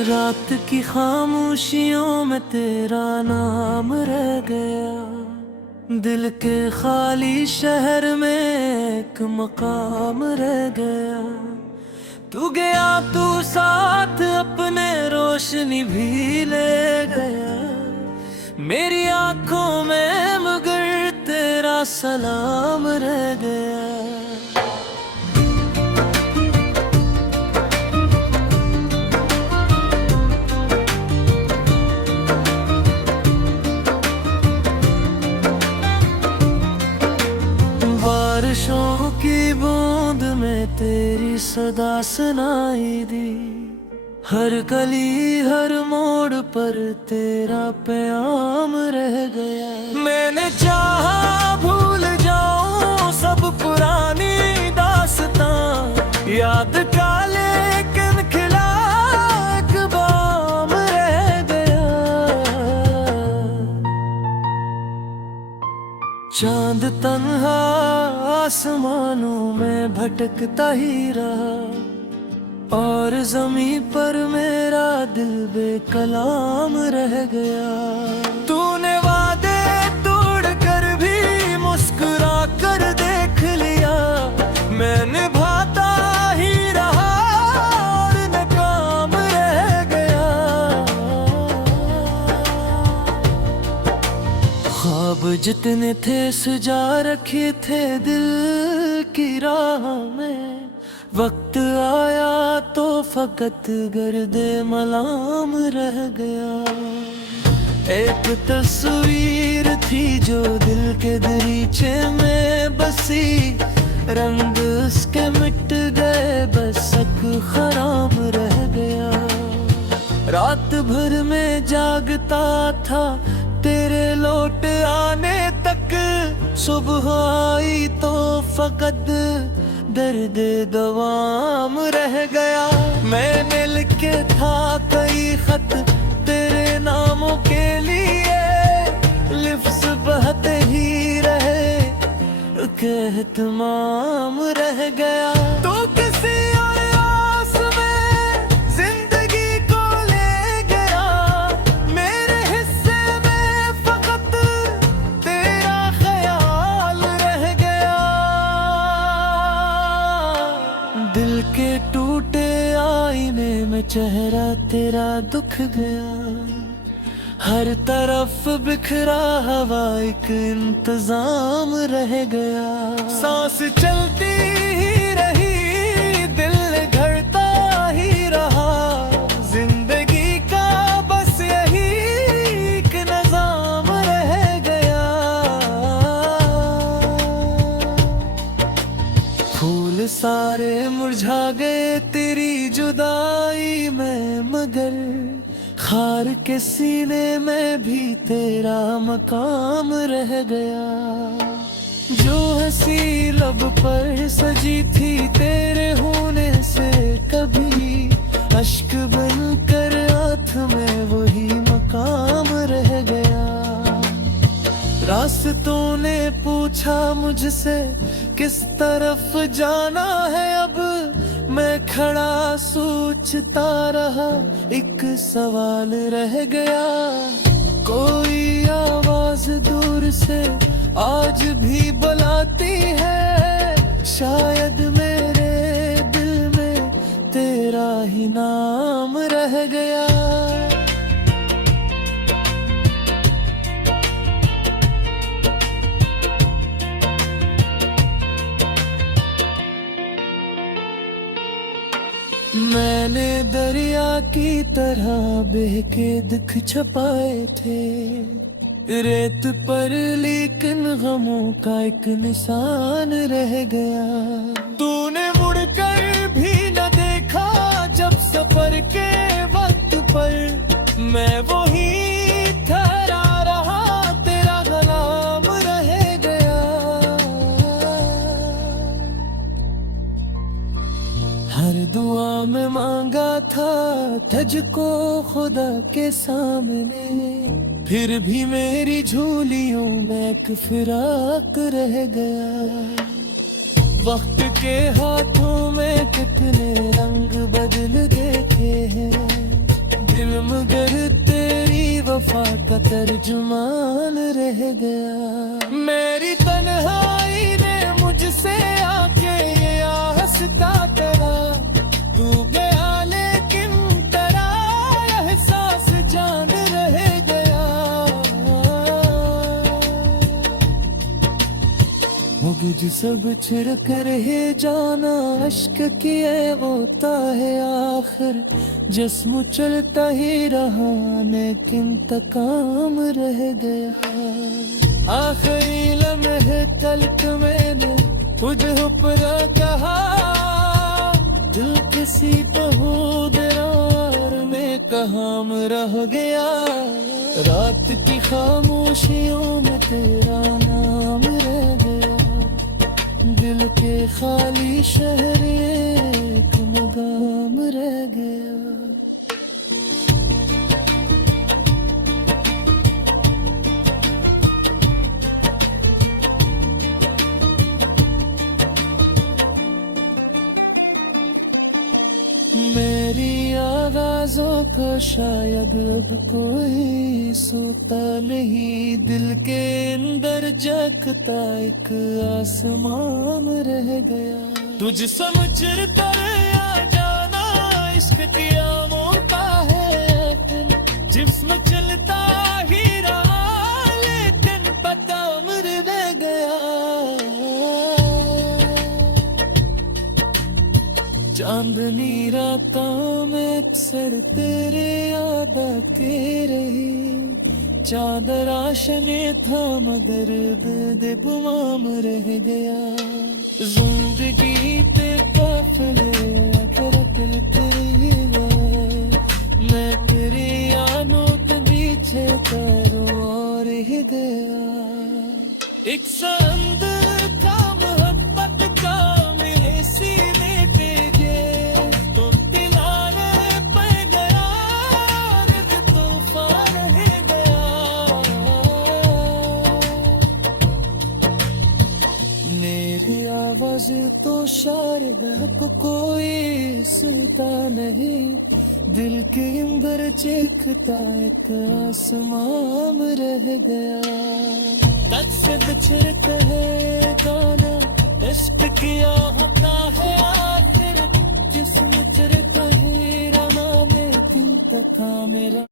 रात की खामोशियों में तेरा नाम रह गया, दिल के खाली शहर में एक मकाम रह गया। तू गया तू साथ अपने रोशनी भी ले गया, मेरी आंखों में मगर तेरा सलाम रह गया। बारिशों की बूंद में तेरी सदा सुनाई दी, हर गली हर मोड़ पर तेरा प्याम रह गया। मैंने चाहा भूल जाऊं सब पुरानी दास्तां, याद का लेकिन खिला एक बाम रह गया। चांद तन्हा आसमानों में भटकता ही रहा, और ज़मीं पर मेरा दिल बेकलाम रह गया। तूने वादे तोड़ कर भी मुस्कुरा कर देख लिया, मैं निभाता ही रहा और नाकाम रह गया। ख्वाब जितने थे सजा रखे थे दिल की राह में, वक्त आया तो फकत गर्दे मलाम रह गया। एक तस्वीर थी जो दिल के दरीचे में बसी, रंग उसके मिट गए बस एक खराब रह गया। रात भर में जागता था तेरे लौट आने तक, सुबह आई तो फकत दर्द दवाम रह गया। मैंने लिखे था कई खत तेरे नामों के लिए, लिफ्ज़ बहते ही रहे एहतमाम रह गया। तो किसी और आस में जिंदगी को ले गया, मेरे हिस्से में फकत तेरा ख्याल रह गया। दिल के टूटे आईने में चेहरा तेरा दुख गया, हर तरफ बिखरा हवा एक इंतजाम रह गया। सांस चलती ही रही दिल घड़ता ही रहा, जिंदगी का बस यही एक निजाम रह गया। फूल सारे मुरझा गए तेरी जुदाई में, मगर खार के सीने में भी तेरा मकाम रह गया। जो हंसी लब पर सजी थी तेरे होने से कभी, अश्क बनकर आँख में वही मकाम रह गया। रास्तों ने पूछा मुझसे किस तरफ जाना है अब, मैं खड़ा सोचता रहा एक सवाल रह गया। कोई आवाज दूर से आज भी बुलाती है, शायद मेरे दिल में तेरा ही नाम रह गया। मैंने दरिया की तरह बह के दुख छपाए थे रेत पर, लेकिन गमों का एक निशान रह गया। तूने मुड़कर भी न देखा जब सफर के वक्त पर, मैं वही ठहरा रहा तेरा गुलाम रह गया। हर दुआ में मांगा था तुझको खुदा के सामने, फिर भी मेरी झोलियों में एक फिराक रह गया। वक्त के हाथों में कितने रंग बदल देखे हैं, वफा का तर्जुमान रह गया। मेरी तन्हाई ने मुझसे आके ये आस्था करा, तू गया लेकिन तेरा एहसास जान रह गया। मुझ सब छिड़क रहे जाना, अश्क किए होता है आखिर, जिस्म चलता ही रहा लेकिन तकाम रह गया। आखिरी लम्हे तलक मैंने तुझे ऊपर कहा, दिल किसी बहूदरार में कहाँ रह गया। रात की खामोशियों में तेरा नाम रह गया, दिल के खाली शहर एक मुकाम रह गया। मेरी आवाज़ों को शायद अब कोई सुनता नहीं, दिल के अंदर जगता एक आसमान रह गया। तुझ समझ कर आ जाना इश्क किया मौका है, जिस्म चलता ही रहा लेकिन पता मर रह गया। चांदनी रातों में अक्सर तेरे याद आके रही, चादर आशने था मगर दिल गुमाम रह गया। जिंदगी पे काफिले करते तेरी है, मैं तेरी यादों के पीछे करो और ही गया। एक संद का मोहब्बत का मेरे सीने आवाज तो शायद को कोई सुनता नहीं, दिल के अंदर चीखता एक आसमान रह गया। तक से बिछड़ता है गाना, इश्क किया होता है आखिर, जिसमें चढ़ता है रमा में दिल तक मेरा।